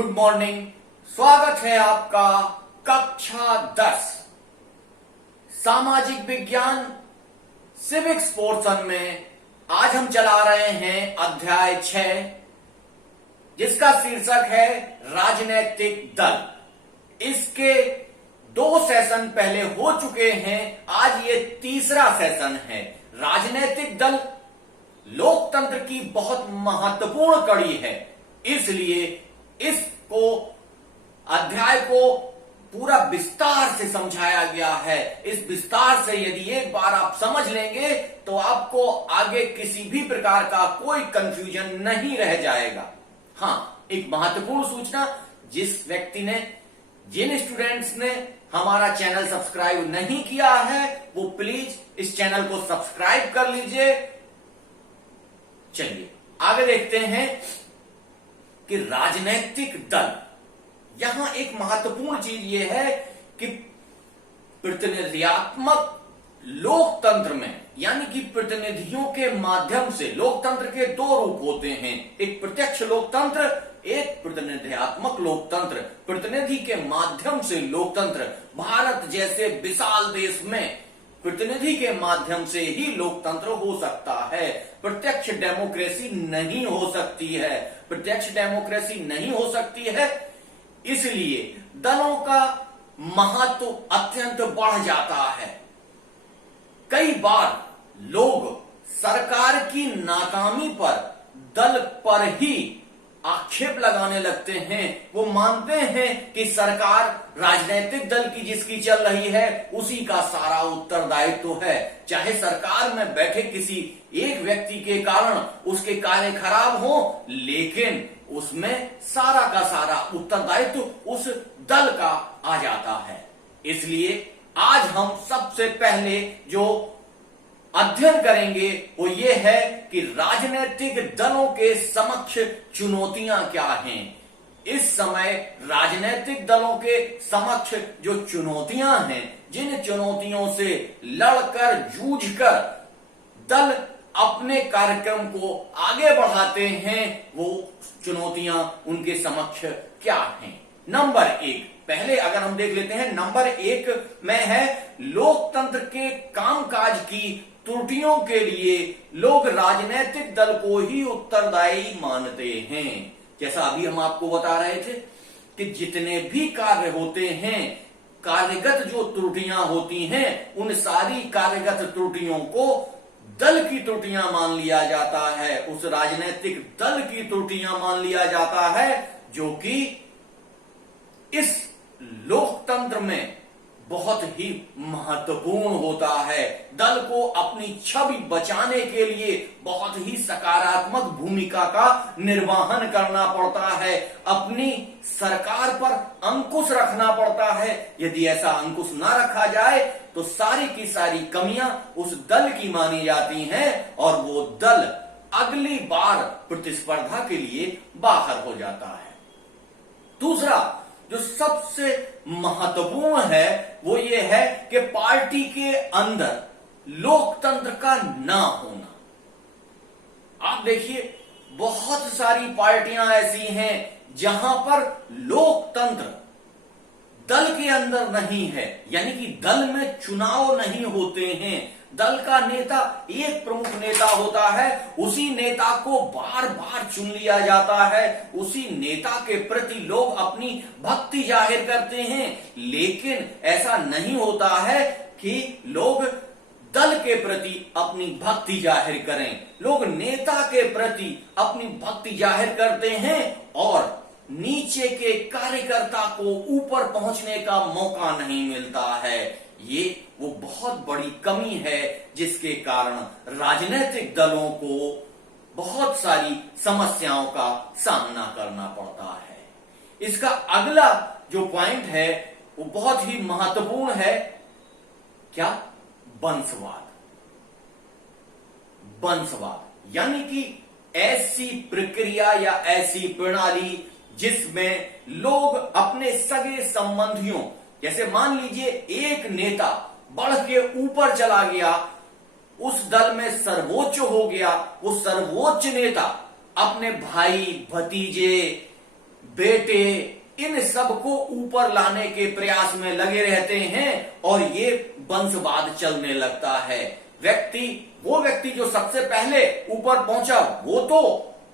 Good morning. स्वागत है आपका कक्षा 10 सामाजिक विज्ञान सिविक्स पोर्शन में। आज हम चला रहे हैं अध्याय 6 जिसका शीर्षक है राजनैतिक दल। इसके 2 सेशन पहले हो चुके हैं, आज ये तीसरा सेशन है। राजनैतिक दल लोकतंत्र की बहुत महत्वपूर्ण कड़ी है, इसलिए इसको अध्याय को पूरा विस्तार से समझाया गया है। इस विस्तार से यदि एक बार आप समझ लेंगे तो आपको आगे किसी भी प्रकार का कोई कंफ्यूजन नहीं रह जाएगा। हाँ, एक महत्वपूर्ण सूचना, जिन स्टूडेंट्स ने हमारा चैनल सब्सक्राइब नहीं किया है वो प्लीज इस चैनल को सब्सक्राइब कर लीजिए। चलिए आगे देखते हैं कि राजनैतिक दल, यहां एक महत्वपूर्ण चीज यह है कि प्रतिनिधियात्मक लोकतंत्र में, यानी कि प्रतिनिधियों के माध्यम से, लोकतंत्र के 2 रूप होते हैं, एक प्रत्यक्ष लोकतंत्र, एक प्रतिनिधियात्मक लोकतंत्र। प्रतिनिधि के माध्यम से लोकतंत्र, भारत जैसे विशाल देश में प्रतिनिधि के माध्यम से ही लोकतंत्र हो सकता है। प्रत्यक्ष डेमोक्रेसी नहीं हो सकती है। प्रत्यक्ष डेमोक्रेसी नहीं हो सकती है, इसलिए दलों का महत्व अत्यंत बढ़ जाता है। कई बार लोग सरकार की नाकामी पर दल पर ही आक्षेप लगाने लगते हैं। वो मानते हैं कि सरकार राजनीतिक दल की जिसकी चल रही है उसी का सारा उत्तरदायित्व है। चाहे सरकार में बैठे किसी एक व्यक्ति के कारण उसके कार्य खराब हो, लेकिन उसमें सारा का सारा उत्तरदायित्व उस दल का आ जाता है। इसलिए आज हम सबसे पहले जो अध्ययन करेंगे वो ये है कि राजनीतिक दलों के समक्ष चुनौतियां क्या हैं। इस समय राजनीतिक दलों के समक्ष जो चुनौतियां हैं, जिन चुनौतियों से लड़कर जूझकर दल अपने कार्यक्रम को आगे बढ़ाते हैं, वो चुनौतियां उनके समक्ष क्या हैं। नंबर 1, पहले अगर हम देख लेते हैं, नंबर 1 में है लोकतंत्र के कामकाज की त्रुटियों के लिए लोग राजनीतिक दल को ही उत्तरदायी मानते हैं। जैसा अभी हम आपको बता रहे थे कि जितने भी कार्य होते हैं, कार्यगत जो त्रुटियां होती हैं, उन सारी कार्यगत त्रुटियों को दल की त्रुटियां मान लिया जाता है, उस राजनीतिक दल की त्रुटियां मान लिया जाता है, जो कि इस लोकतंत्र में बहुत ही महत्वपूर्ण होता है। दल को अपनी छवि बचाने के लिए बहुत ही सकारात्मक भूमिका का निर्वहन करना पड़ता है, अपनी सरकार पर अंकुश रखना पड़ता है। यदि ऐसा अंकुश ना रखा जाए तो सारी की सारी कमियां उस दल की मानी जाती हैं और वो दल अगली बार प्रतिस्पर्धा के लिए बाहर हो जाता है। दूसरा जो सबसे महत्वपूर्ण है वो ये है कि पार्टी के अंदर लोकतंत्र का ना होना। आप देखिए बहुत सारी पार्टियां ऐसी हैं जहां पर लोकतंत्र दल के अंदर नहीं है, यानी कि दल में चुनाव नहीं होते हैं। दल का नेता एक प्रमुख नेता होता है, उसी नेता को बार बार चुन लिया जाता है, उसी नेता के प्रति लोग अपनी भक्ति जाहिर करते हैं। लेकिन ऐसा नहीं होता है कि लोग दल के प्रति अपनी भक्ति जाहिर करें। लोग नेता के प्रति अपनी भक्ति जाहिर करते हैं और नीचे के कार्यकर्ता को ऊपर पहुंचने का मौका नहीं मिलता है। ये वो बहुत बड़ी कमी है जिसके कारण राजनीतिक दलों को बहुत सारी समस्याओं का सामना करना पड़ता है। इसका अगला जो पॉइंट है वो बहुत ही महत्वपूर्ण है। क्या? वंशवाद। वंशवाद यानी कि ऐसी प्रक्रिया या ऐसी प्रणाली जिसमें लोग अपने सगे संबंधियों, जैसे मान लीजिए एक नेता बढ़ के ऊपर चला गया, उस दल में सर्वोच्च हो गया, वो सर्वोच्च नेता अपने भाई, भतीजे, बेटे, इन सबको ऊपर लाने के प्रयास में लगे रहते हैं और ये वंशवाद चलने लगता है। वो व्यक्ति जो सबसे पहले ऊपर पहुंचा वो तो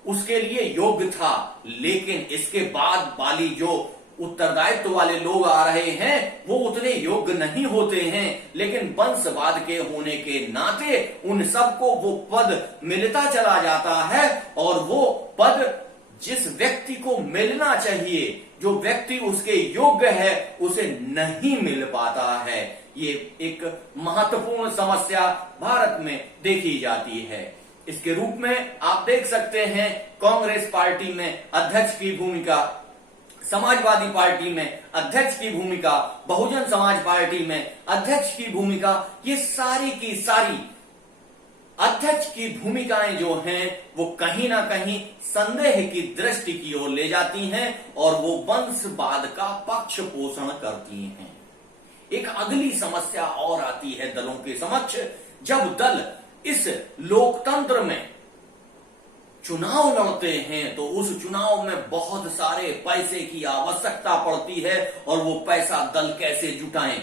उसके लिए योग्य था, लेकिन इसके बाद वाली जो उत्तरदायित्व वाले लोग आ रहे हैं वो उतने योग्य नहीं होते हैं, लेकिन वंशवाद के होने के नाते उन सबको वो पद मिलता चला जाता है और वो पद जिस व्यक्ति को मिलना चाहिए, जो व्यक्ति उसके योग्य है, उसे नहीं मिल पाता है। ये एक महत्वपूर्ण समस्या भारत में देखी जाती है। इसके रूप में आप देख सकते हैं कांग्रेस पार्टी में अध्यक्ष की भूमिका, समाजवादी पार्टी में अध्यक्ष की भूमिका, बहुजन समाज पार्टी में अध्यक्ष की भूमिका, ये सारी की सारी अध्यक्ष की भूमिकाएं जो हैं वो कहीं ना कहीं संदेह की दृष्टि की ओर ले जाती हैं और वो वंशवाद का पक्ष पोषण करती हैं। एक अगली समस्या और आती है दलों के समक्ष, जब दल इस लोकतंत्र में चुनाव लड़ते हैं तो उस चुनाव में बहुत सारे पैसे की आवश्यकता पड़ती है और वो पैसा दल कैसे जुटाएं।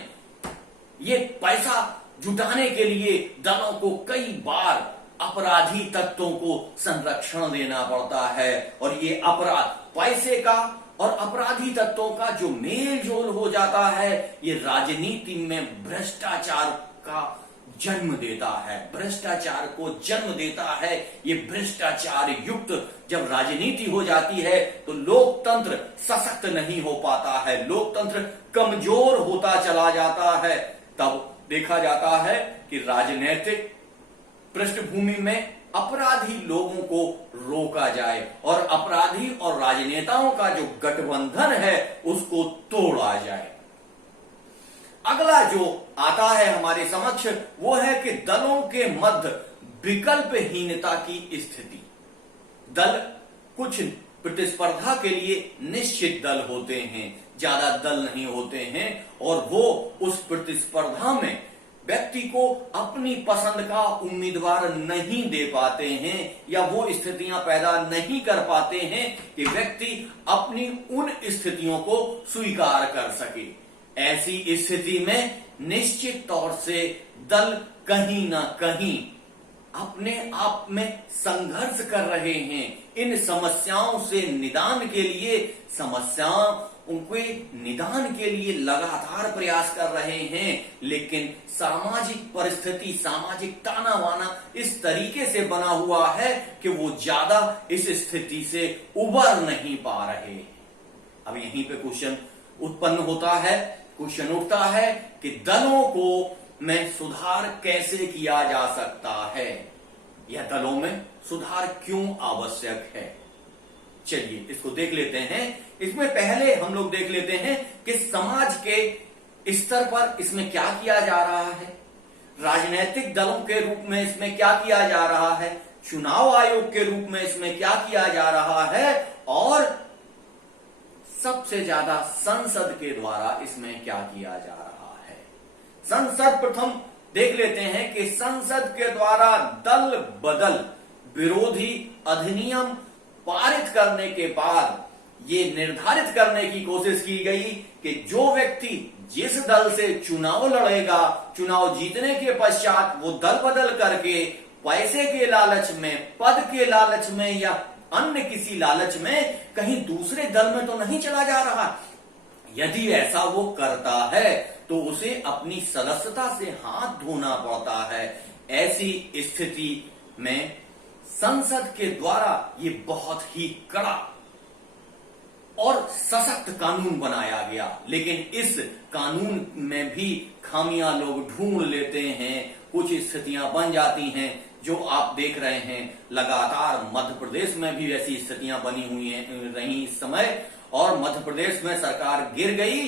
ये पैसा जुटाने के लिए दलों को कई बार अपराधी तत्वों को संरक्षण देना पड़ता है और ये अपराध पैसे का और अपराधी तत्वों का जो मेल जोल हो जाता है, ये राजनीति में भ्रष्टाचार का जन्म देता है, भ्रष्टाचार को जन्म देता है। ये भ्रष्टाचार युक्त जब राजनीति हो जाती है तो लोकतंत्र सशक्त नहीं हो पाता है, लोकतंत्र कमजोर होता चला जाता है। तब देखा जाता है कि राजनीतिक पृष्ठभूमि में अपराधी लोगों को रोका जाए और अपराधी और राजनेताओं का जो गठबंधन है उसको तोड़ा जाए। अगला जो आता है हमारे समक्ष वो है कि दलों के मध्य विकल्पहीनता की स्थिति। दल कुछ प्रतिस्पर्धा के लिए निश्चित दल होते हैं, ज्यादा दल नहीं होते हैं और वो उस प्रतिस्पर्धा में व्यक्ति को अपनी पसंद का उम्मीदवार नहीं दे पाते हैं या वो स्थितियां पैदा नहीं कर पाते हैं कि व्यक्ति अपनी उन स्थितियों को स्वीकार कर सके। ऐसी स्थिति में निश्चित तौर से दल कहीं ना कहीं अपने आप में संघर्ष कर रहे हैं। इन समस्याओं से निदान के लिए उनके निदान के लिए लगातार प्रयास कर रहे हैं, लेकिन सामाजिक परिस्थिति, सामाजिक ताना बाना इस तरीके से बना हुआ है कि वो ज्यादा इस स्थिति से उबर नहीं पा रहे। अब यहीं पे क्वेश्चन उत्पन्न होता है, क्वेश्चन उठता है कि दलों को में सुधार कैसे किया जा सकता है या दलों में सुधार क्यों आवश्यक है। चलिए इसको देख लेते हैं। इसमें पहले हम लोग देख लेते हैं कि समाज के स्तर पर इसमें क्या किया जा रहा है, राजनीतिक दलों के रूप में इसमें क्या किया जा रहा है, चुनाव आयोग के रूप में इसमें क्या किया जा रहा है और सबसे ज्यादा संसद के द्वारा इसमें क्या किया जा रहा है। संसद प्रथम देख लेते हैं कि संसद के द्वारा दल बदल विरोधी अधिनियम पारित करने के बाद ये निर्धारित करने की कोशिश की गई कि जो व्यक्ति जिस दल से चुनाव लड़ेगा, चुनाव जीतने के पश्चात वो दल बदल करके पैसे के लालच में, पद के लालच में या अन्य किसी लालच में कहीं दूसरे दल में तो नहीं चला जा रहा। यदि ऐसा वो करता है तो उसे अपनी सदस्यता से हाथ धोना पड़ता है। ऐसी स्थिति में संसद के द्वारा ये बहुत ही कड़ा और सशक्त कानून बनाया गया, लेकिन इस कानून में भी खामियां लोग ढूंढ लेते हैं। कुछ स्थितियां बन जाती हैं जो आप देख रहे हैं। लगातार मध्य प्रदेश में भी ऐसी स्थितियां बनी हुई रही इस समय, और मध्य प्रदेश में सरकार गिर गई,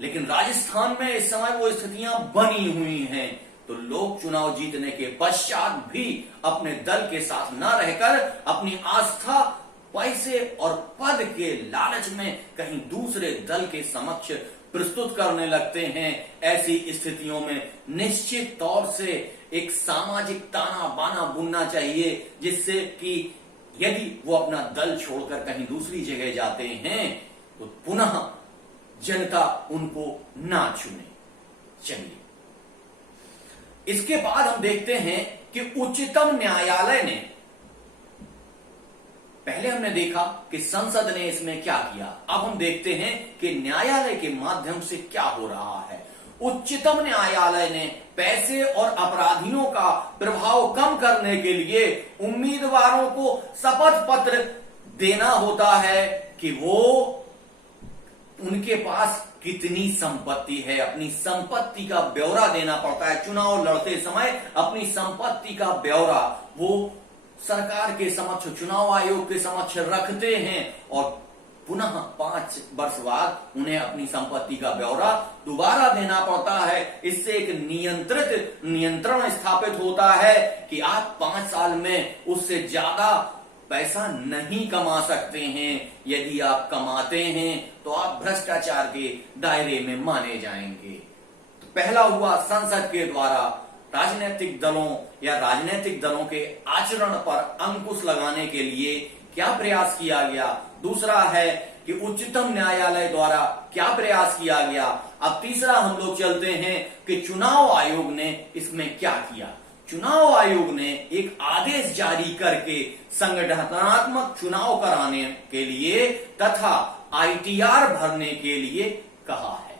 लेकिन राजस्थान में इस समय वो स्थितियां बनी हुई हैं। तो लोग चुनाव जीतने के पश्चात भी अपने दल के साथ न रहकर अपनी आस्था पैसे और पद के लालच में कहीं दूसरे दल के समक्ष प्रस्तुत करने लगते हैं। ऐसी स्थितियों में निश्चित तौर से एक सामाजिक ताना बाना बुनना चाहिए, जिससे कि यदि वो अपना दल छोड़कर कहीं दूसरी जगह जाते हैं तो पुनः जनता उनको ना चुने। चलिए, इसके बाद हम देखते हैं कि उच्चतम न्यायालय ने, पहले हमने देखा कि संसद ने इसमें क्या किया, अब हम देखते हैं कि न्यायालय के माध्यम से क्या हो रहा है। उच्चतम न्यायालय ने पैसे और अपराधियों का प्रभाव कम करने के लिए उम्मीदवारों को शपथ पत्र देना होता है कि वो उनके पास कितनी संपत्ति है, अपनी संपत्ति का ब्यौरा देना पड़ता है। चुनाव लड़ते समय अपनी संपत्ति का ब्यौरा वो सरकार के समक्ष, चुनाव आयोग के समक्ष रखते हैं और पुनः 5 वर्ष बाद उन्हें अपनी संपत्ति का ब्यौरा दोबारा देना पड़ता है। इससे एक नियंत्रण स्थापित होता है कि आप 5 साल में उससे ज्यादा पैसा नहीं कमा सकते हैं। यदि आप कमाते हैं तो आप भ्रष्टाचार के दायरे में माने जाएंगे। तो पहला हुआ संसद के द्वारा राजनीतिक दलों या राजनीतिक दलों के आचरण पर अंकुश लगाने के लिए क्या प्रयास किया गया। दूसरा है कि उच्चतम न्यायालय द्वारा क्या प्रयास किया गया। अब तीसरा हम लोग चलते हैं कि चुनाव आयोग ने इसमें क्या किया। चुनाव आयोग ने एक आदेश जारी करके संगठनात्मक चुनाव कराने के लिए तथा आईटीआर भरने के लिए कहा है।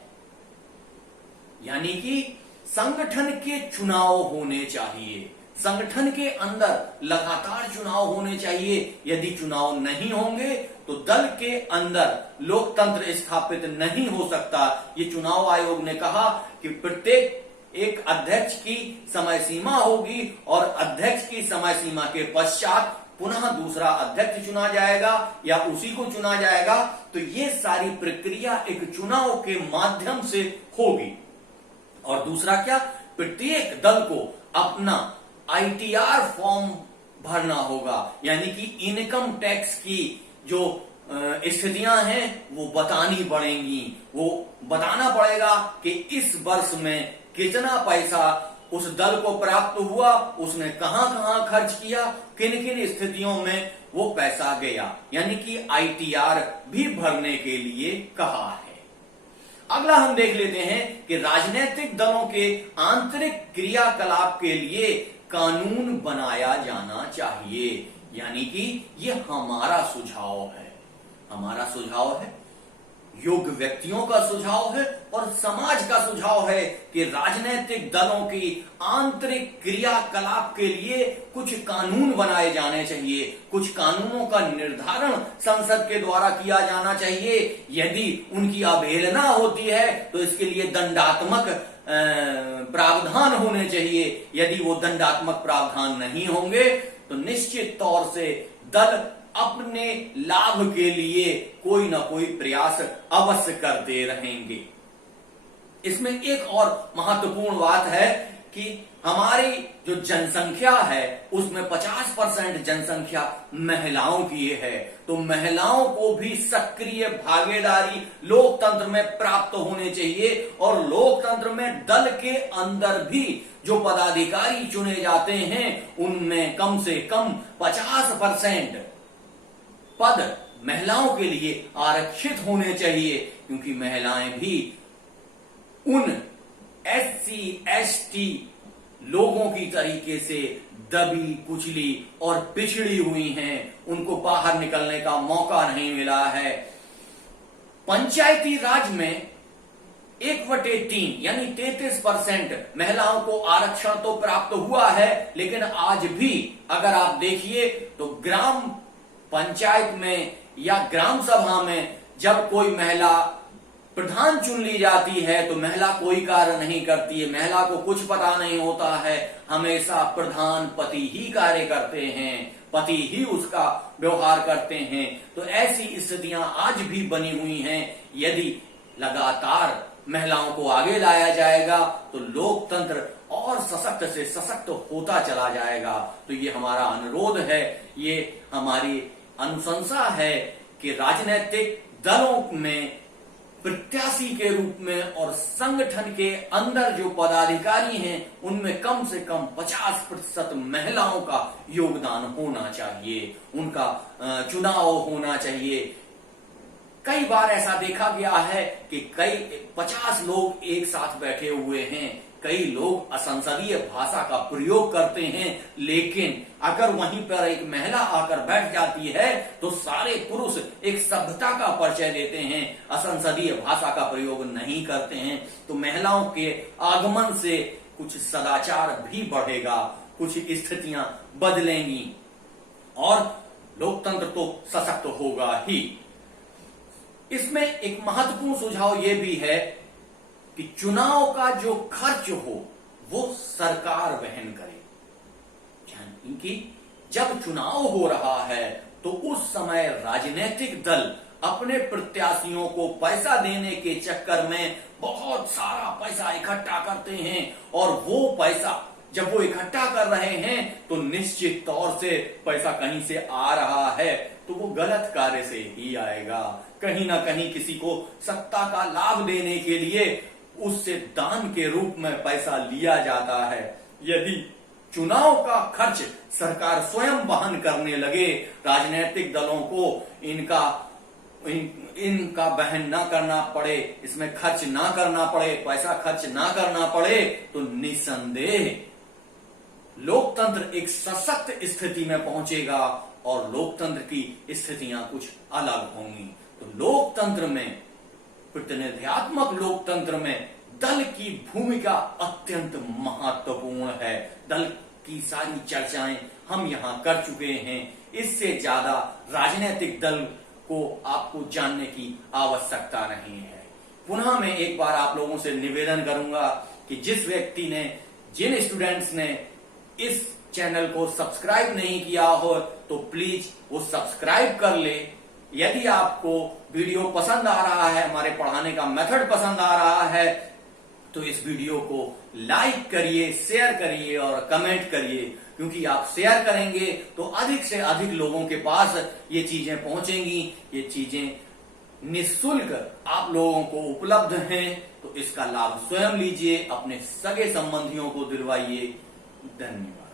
यानी कि संगठन के चुनाव होने चाहिए, संगठन के अंदर लगातार चुनाव होने चाहिए। यदि चुनाव नहीं होंगे तो दल के अंदर लोकतंत्र स्थापित नहीं हो सकता। ये चुनाव आयोग ने कहा कि प्रत्येक एक अध्यक्ष की समय सीमा होगी और अध्यक्ष की समय सीमा के पश्चात पुनः दूसरा अध्यक्ष चुना जाएगा या उसी को चुना जाएगा। तो ये सारी प्रक्रिया एक चुनाव के माध्यम से होगी। और दूसरा क्या, प्रत्येक दल को अपना आईटीआर फॉर्म भरना होगा, यानी कि इनकम टैक्स की जो स्थितियां हैं वो बतानी पड़ेंगी। वो बताना पड़ेगा कि इस वर्ष में कितना पैसा उस दल को प्राप्त हुआ, उसने कहां कहां खर्च किया, किन किन स्थितियों में वो पैसा गया। यानी कि आईटीआर भी भरने के लिए कहा है। अगला हम देख लेते हैं कि राजनीतिक दलों के आंतरिक क्रियाकलाप के लिए कानून बनाया जाना चाहिए। यानी कि ये हमारा सुझाव है, हमारा सुझाव है, योग्य व्यक्तियों का सुझाव है और समाज का सुझाव है कि राजनीतिक दलों की आंतरिक क्रियाकलाप के लिए कुछ कानून बनाए जाने चाहिए, कुछ कानूनों का निर्धारण संसद के द्वारा किया जाना चाहिए। यदि उनकी अवहेलना होती है तो इसके लिए दंडात्मक प्रावधान होने चाहिए। यदि वो दंडात्मक प्रावधान नहीं होंगे तो निश्चित तौर से दल अपने लाभ के लिए कोई ना कोई प्रयास अवश्य करते रहेंगे। इसमें एक और महत्वपूर्ण बात है कि हमारी जो जनसंख्या है उसमें 50% जनसंख्या महिलाओं की है। तो महिलाओं को भी सक्रिय भागीदारी लोकतंत्र में प्राप्त होने चाहिए और लोकतंत्र में दल के अंदर भी जो पदाधिकारी चुने जाते हैं उनमें कम से कम 50% पद महिलाओं के लिए आरक्षित होने चाहिए, क्योंकि महिलाएं भी उन SC ST लोगों की तरीके से दबी कुचली और पिछड़ी हुई हैं। उनको बाहर निकलने का मौका नहीं मिला है। पंचायती राज में 1/3 यानी 33% महिलाओं को आरक्षण तो प्राप्त हुआ है, लेकिन आज भी अगर आप देखिए तो ग्राम पंचायत में या ग्राम सभा में जब कोई महिला प्रधान चुन ली जाती है तो महिला कोई कार्य नहीं करती है, महिला को कुछ पता नहीं होता है। हमेशा प्रधान पति ही कार्य करते हैं, पति ही उसका व्यवहार करते हैं। तो ऐसी स्थितियां आज भी बनी हुई हैं। यदि लगातार महिलाओं को आगे लाया जाएगा तो लोकतंत्र और सशक्त से सशक्त होता चला जाएगा। तो ये हमारा अनुरोध है, ये हमारी अनुशंसा है कि राजनीतिक दलों में प्रत्याशी के रूप में और संगठन के अंदर जो पदाधिकारी हैं उनमें कम से कम 50% महिलाओं का योगदान होना चाहिए, उनका चुनाव होना चाहिए। कई बार ऐसा देखा गया है कि कई 50 लोग एक साथ बैठे हुए हैं, कई लोग असंसदीय भाषा का प्रयोग करते हैं, लेकिन अगर वहीं पर एक महिला आकर बैठ जाती है तो सारे पुरुष एक सभ्यता का परिचय देते हैं, असंसदीय भाषा का प्रयोग नहीं करते हैं। तो महिलाओं के आगमन से कुछ सदाचार भी बढ़ेगा, कुछ स्थितियां बदलेंगी और लोकतंत्र तो सशक्त होगा ही। इसमें एक महत्वपूर्ण सुझाव यह भी है कि चुनाव का जो खर्च हो वो सरकार वहन करे, क्योंकि जब चुनाव हो रहा है तो उस समय राजनीतिक दल अपने प्रत्याशियों को पैसा देने के चक्कर में बहुत सारा पैसा इकट्ठा करते हैं, और वो पैसा जब वो इकट्ठा कर रहे हैं तो निश्चित तौर से पैसा कहीं से आ रहा है तो वो गलत कार्य से ही आएगा। कहीं ना कहीं किसी को सत्ता का लाभ देने के लिए उससे दान के रूप में पैसा लिया जाता है। यदि चुनाव का खर्च सरकार स्वयं वहन करने लगे, राजनीतिक दलों को इनका वहन ना करना पड़े, इसमें खर्च ना करना पड़े, पैसा खर्च ना करना पड़े, तो निसंदेह लोकतंत्र एक सशक्त स्थिति में पहुंचेगा और लोकतंत्र की स्थितियां कुछ अलग होंगी। तो लोकतंत्र में, प्रतिनिधियात्मक लोकतंत्र में दल की भूमिका अत्यंत महत्वपूर्ण है। दल की सारी चर्चाएं हम यहां कर चुके हैं, इससे ज्यादा राजनीतिक दल को आपको जानने की आवश्यकता नहीं है। पुनः मैं एक बार आप लोगों से निवेदन करूंगा कि जिस व्यक्ति ने, जिन स्टूडेंट्स ने इस चैनल को सब्सक्राइब नहीं किया हो तो प्लीज वो सब्सक्राइब कर ले। यदि आपको वीडियो पसंद आ रहा है, हमारे पढ़ाने का मेथड पसंद आ रहा है, तो इस वीडियो को लाइक करिए, शेयर करिए और कमेंट करिए, क्योंकि आप शेयर करेंगे तो अधिक से अधिक लोगों के पास ये चीजें पहुंचेंगी। ये चीजें निःशुल्क आप लोगों को उपलब्ध हैं, तो इसका लाभ स्वयं लीजिए, अपने सगे संबंधियों को दिलवाइए। धन्यवाद।